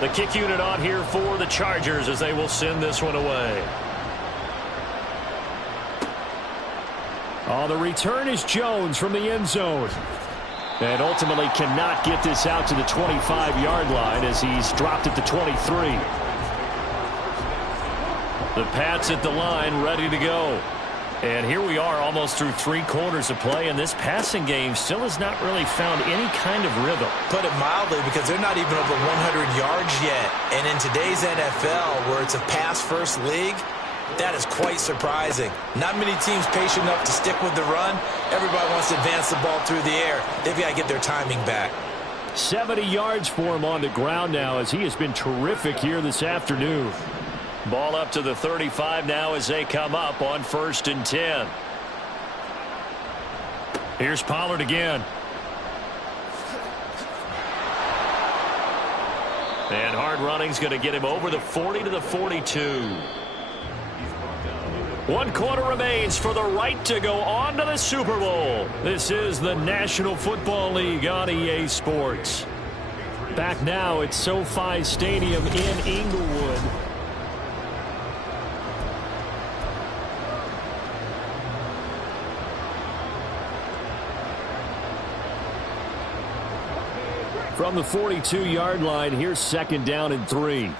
The kick unit on here for the Chargers as they will send this one away. Oh, the return is Jones from the end zone. And ultimately cannot get this out to the 25-yard line as he's dropped at the 23. The Pats at the line, ready to go. And here we are almost through 3 quarters of play, and this passing game still has not really found any kind of rhythm. Put it mildly, because they're not even over 100 yards yet. And in today's NFL, where it's a pass-first league, that is quite surprising. Not many teams patient enough to stick with the run. Everybody wants to advance the ball through the air. They've got to get their timing back. 70 yards for him on the ground now as he has been terrific here this afternoon. Ball up to the 35 now as they come up on 1st and 10. Here's Pollard again. And hard running's going to get him over the 40 to the 42. 1 quarter remains for the right to go on to the Super Bowl. This is the National Football League on EA Sports. Back now at SoFi Stadium in Inglewood. From the 42-yard line, here's 2nd down and 3.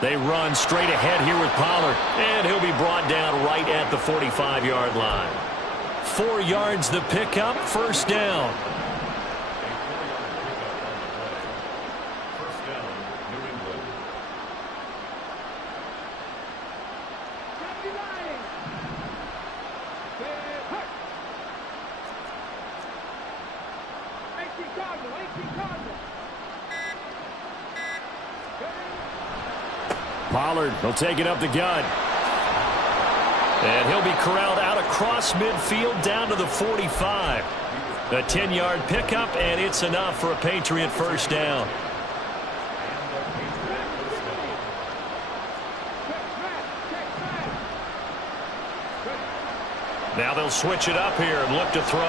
They run straight ahead here with Pollard, and he'll be brought down right at the 45-yard line. 4 yards the pickup, 1st down. Pollard will take it up the gut. And he'll be corralled out across midfield down to the 45. A 10-yard pickup, and it's enough for a Patriot 1st down. Now they'll switch it up here and look to throw.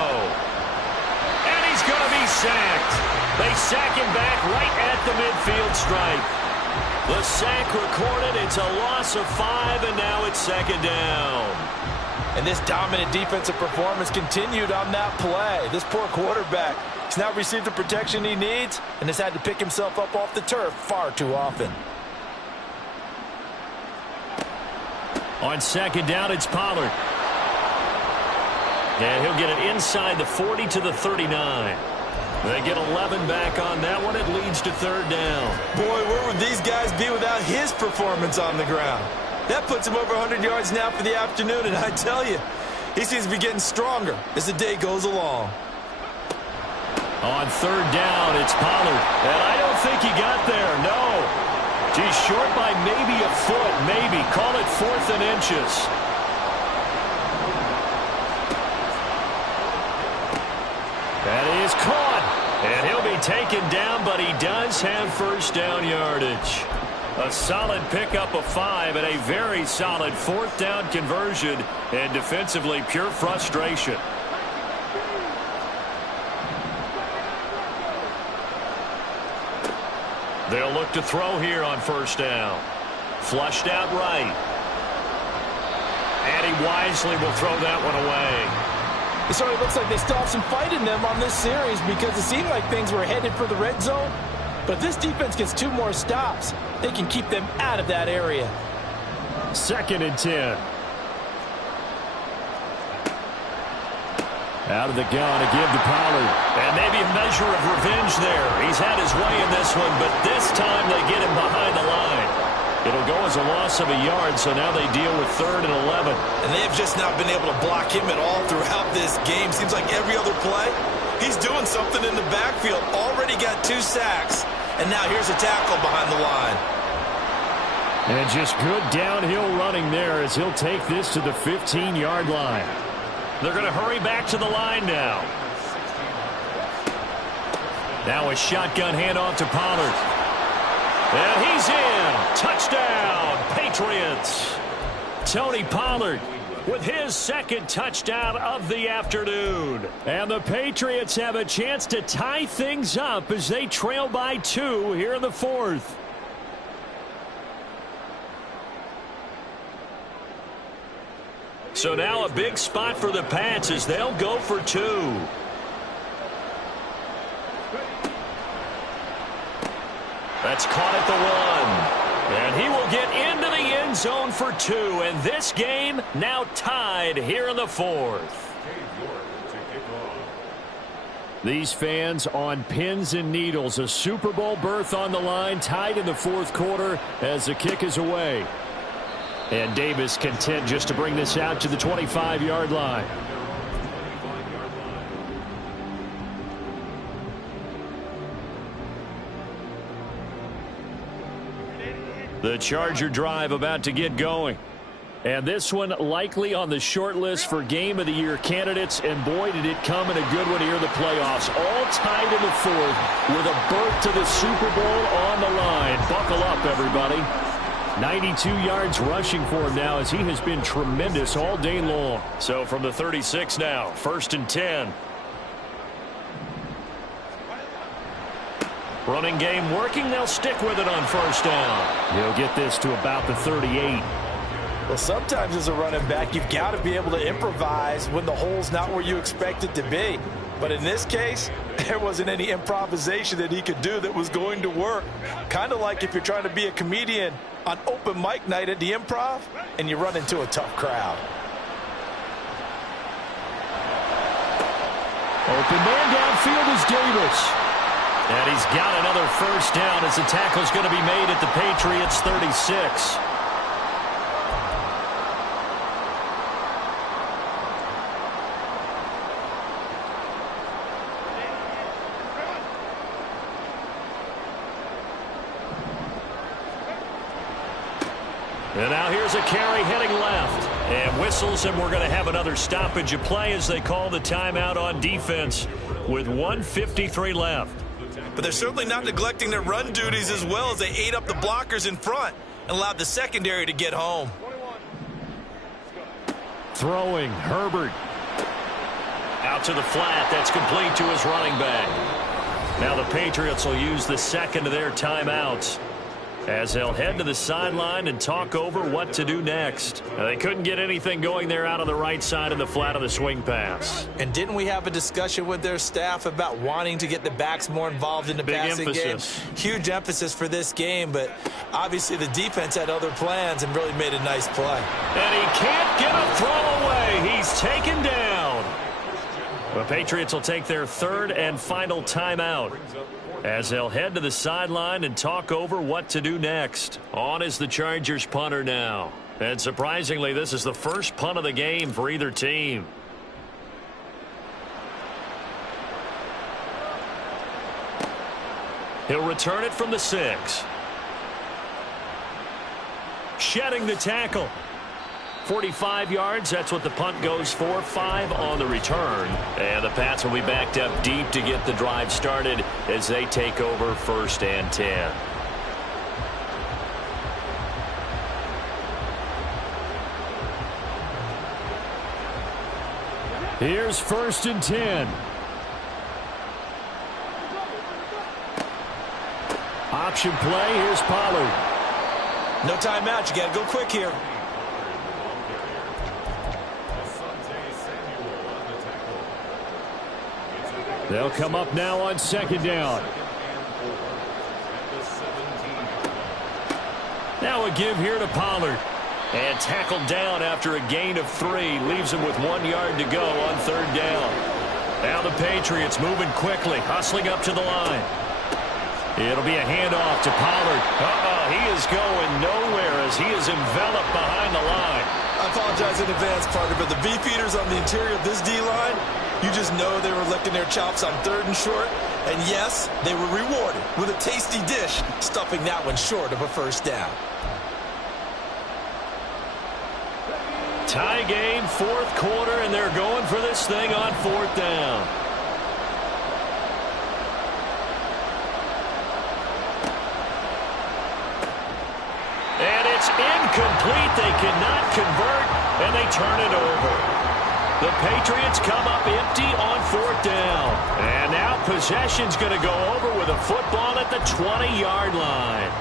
And he's going to be sacked. They sack him back right at the midfield stripe. The sack recorded. It's a loss of 5, and now it's 2nd down. And this dominant defensive performance continued on that play. This poor quarterback has not received the protection he needs and has had to pick himself up off the turf far too often. On 2nd down, it's Pollard. And he'll get it inside the 40 to the 39. They get 11 back on that one. It leads to 3rd down. Boy, where would these guys be without his performance on the ground? That puts him over 100 yards now for the afternoon, and I tell you, he seems to be getting stronger as the day goes along. On 3rd down, it's Pollard. And I don't think he got there, no. He's short by maybe a foot, maybe. Call it 4th and inches. That is caught. And he'll be taken down, but he does have 1st down yardage. A solid pickup of 5 and a very solid 4th down conversion. And defensively, pure frustration. They'll look to throw here on 1st down. Flushed out right. And he wisely will throw that one away. It certainly looks like they still have some fight in them on this series because it seemed like things were headed for the red zone. But if this defense gets 2 more stops, they can keep them out of that area. 2nd and 10. Out of the gun to give to Pollard. And maybe a measure of revenge there. He's had his way in this one, but this time they get him behind the line. It'll go as a loss of a yard, so now they deal with 3rd and 11. And they have just not been able to block him at all throughout this game. Seems like every other play, he's doing something in the backfield. Already got 2 sacks, and now here's a tackle behind the line. And just good downhill running there as he'll take this to the 15-yard line. They're going to hurry back to the line now. Now a shotgun handoff to Pollard. And he's in. Touchdown, Patriots. Tony Pollard with his his second touchdown of the afternoon. And the Patriots have a chance to tie things up as they trail by 2 here in the fourth. So now a big spot for the Pats as they'll go for 2. That's caught at the 1. And he will get into the end zone for 2. And this game now tied here in the fourth. These fans on pins and needles. A Super Bowl berth on the line, tied in the fourth quarter as the kick is away. And Davis content just to bring this out to the 25-yard line. The Charger drive about to get going. And this one likely on the short list for Game of the Year candidates. And boy, did it come in a good one here in the playoffs. All tied in the fourth with a berth to the Super Bowl on the line. Buckle up, everybody. 92 yards rushing for him now as he has been tremendous all day long. So from the 36 now, 1st and 10. Running game working. They'll stick with it on 1st down. He'll get this to about the 38. Well, sometimes as a running back, you've got to be able to improvise when the hole's not where you expect it to be. But in this case, there wasn't any improvisation that he could do that was going to work. Kind of like if you're trying to be a comedian on open mic night at the Improv and you run into a tough crowd. Open man downfield is Davis. And he's got another 1st down as the tackle's going to be made at the Patriots 36. And now here's a carry heading left. And whistles, and we're going to have another stoppage of play as they call the timeout on defense with 1:53 left. But they're certainly not neglecting their run duties as well as they ate up the blockers in front and allowed the secondary to get home. Throwing, Herbert. Out to the flat. That's complete to his running back. Now the Patriots will use the second of their timeouts as they'll head to the sideline and talk over what to do next. Now, they couldn't get anything going there out on the right side of the flat of the swing pass. And didn't we have a discussion with their staff about wanting to get the backs more involved in the passing game? Huge emphasis for this game, but obviously the defense had other plans and really made a nice play. And he can't get a throw away. He's taken down. The Patriots will take their 3rd and final timeout as they'll head to the sideline and talk over what to do next. On is the Chargers punter now. And surprisingly, this is the first punt of the game for either team. He'll return it from the 6. Shedding the tackle. 45 yards, that's what the punt goes for. 5 on the return. And the Pats will be backed up deep to get the drive started as they take over 1st and 10. Here's 1st and 10. Option play, here's Pollard. No timeout, you got to go quick here. They'll come up now on 2nd down. Now a give here to Pollard. And tackled down after a gain of 3. Leaves him with 1 yard to go on 3rd down. Now the Patriots moving quickly, hustling up to the line. It'll be a handoff to Pollard. He is going nowhere as he is enveloped behind the line. I apologize in advance, partner, but the beefeaters on the interior of this D-line, you just know they were licking their chops on 3rd and short. And yes, they were rewarded with a tasty dish, stuffing that one short of a 1st down. Tie game, 4th quarter, and they're going for this thing on 4th down. And it's incomplete. They cannot convert. and they turn it over. The Patriots come up empty on 4th down. And now possession's going to go over with a football at the 20-yard line.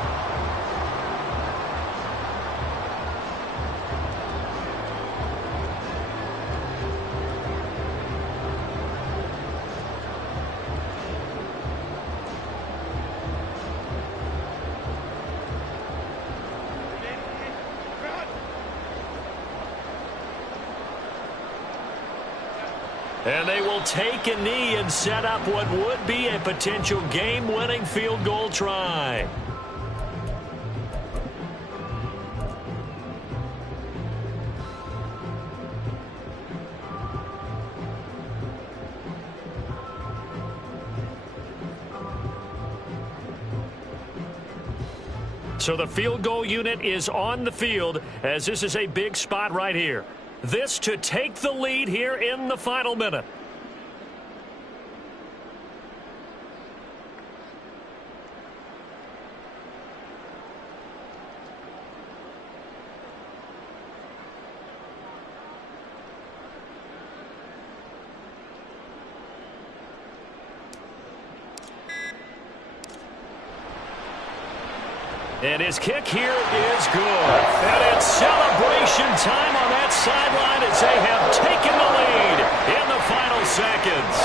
And they will take a knee and set up what would be a potential game-winning field goal try. So the field goal unit is on the field as this is a big spot right here. This to take the lead here in the final minute. And his kick here is good. And it's celebration time on that sideline as they have taken the lead in the final seconds.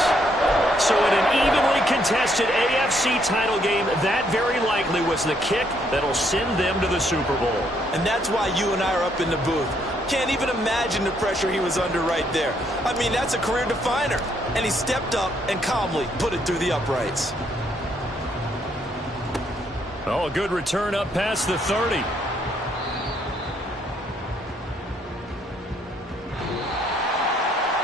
So in an evenly contested AFC title game, that very likely was the kick that'll send them to the Super Bowl. And that's why you and I are up in the booth. Can't even imagine the pressure he was under right there. I mean, that's a career definer. And he stepped up and calmly put it through the uprights. Oh, a good return up past the 30.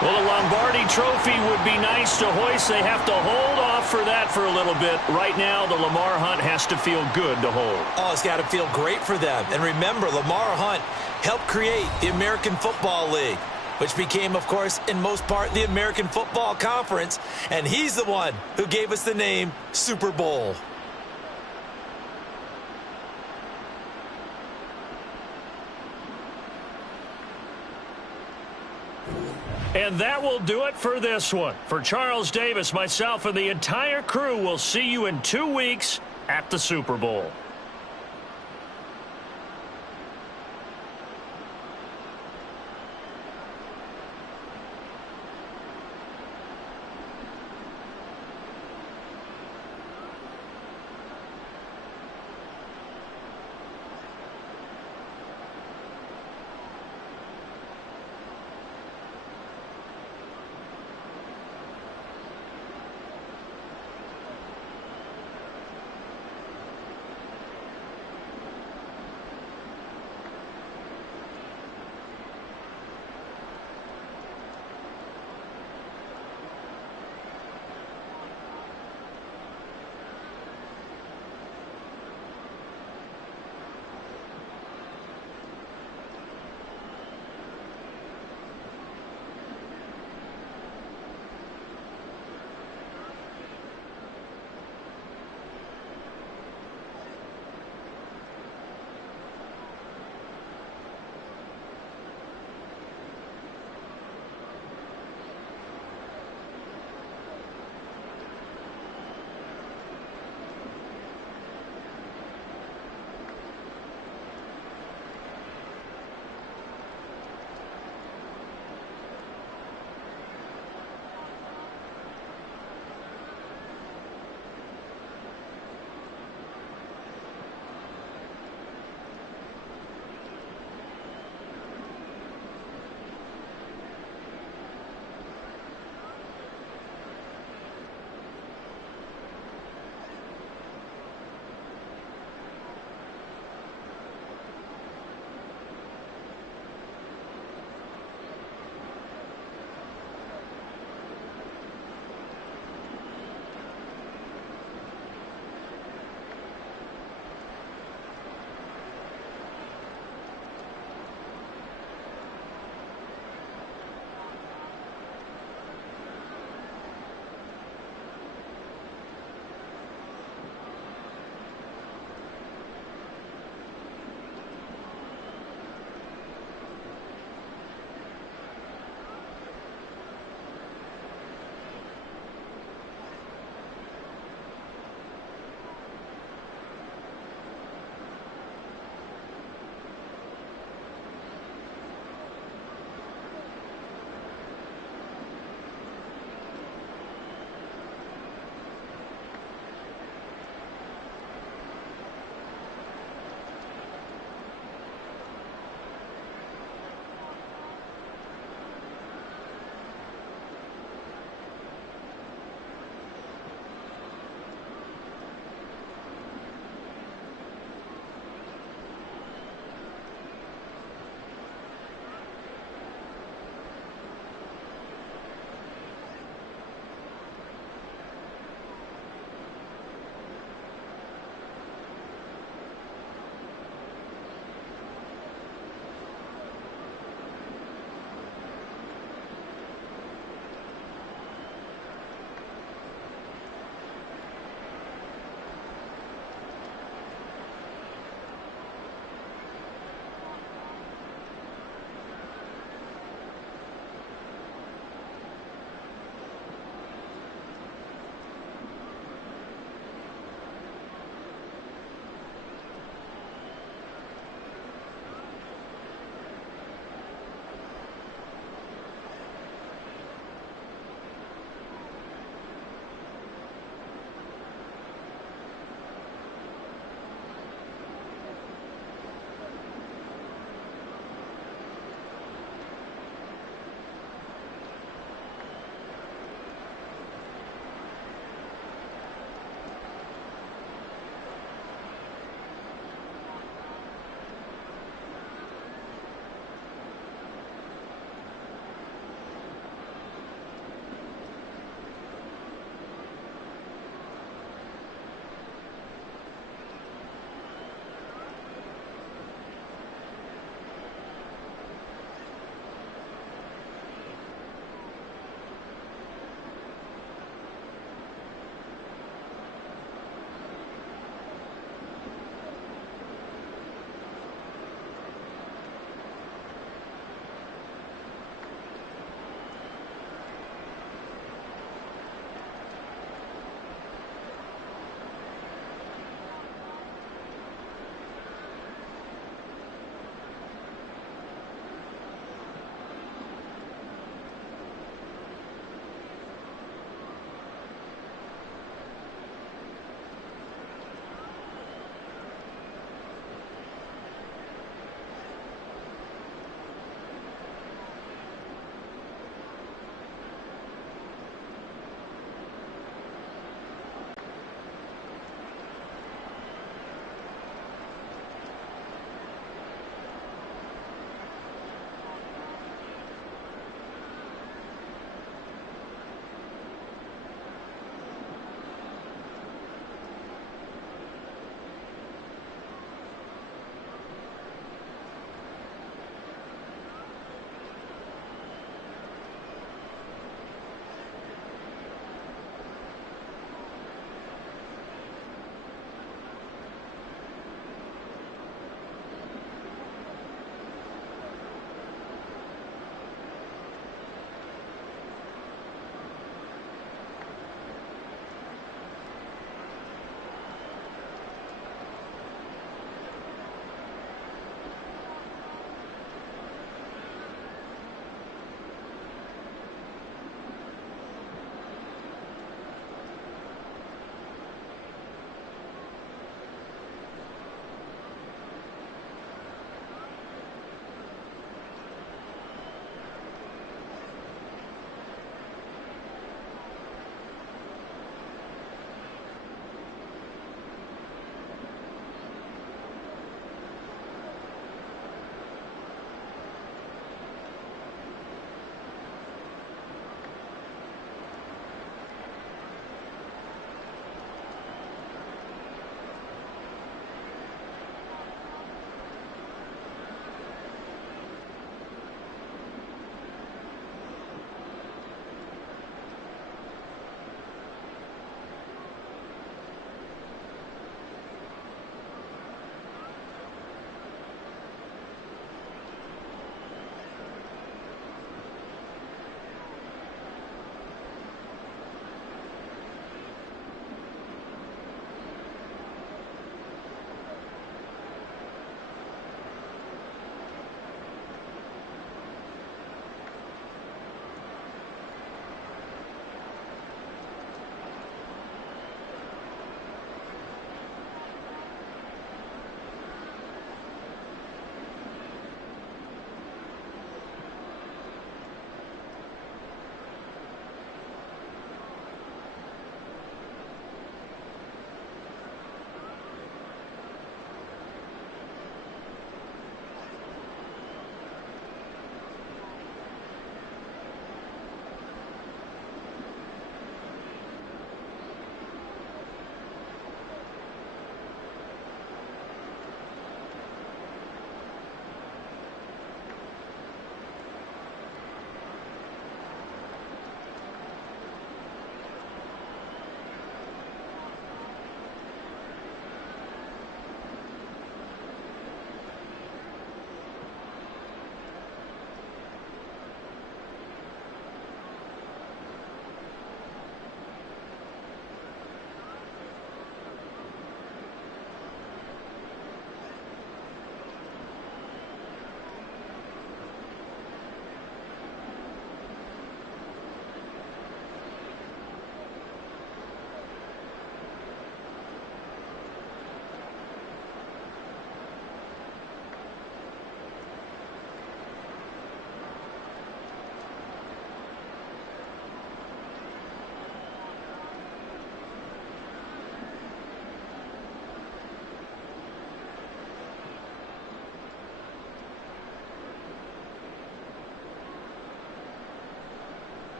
Well, the Lombardi Trophy would be nice to hoist. They have to hold off for that for a little bit. Right now, the Lamar Hunt has to feel good to hold. Oh, it's got to feel great for them. And remember, Lamar Hunt helped create the American Football League, which became, of course, in most part, the American Football Conference. And he's the one who gave us the name Super Bowl. And that will do it for this one. For Charles Davis, myself, and the entire crew, we'll see you in 2 weeks at the Super Bowl.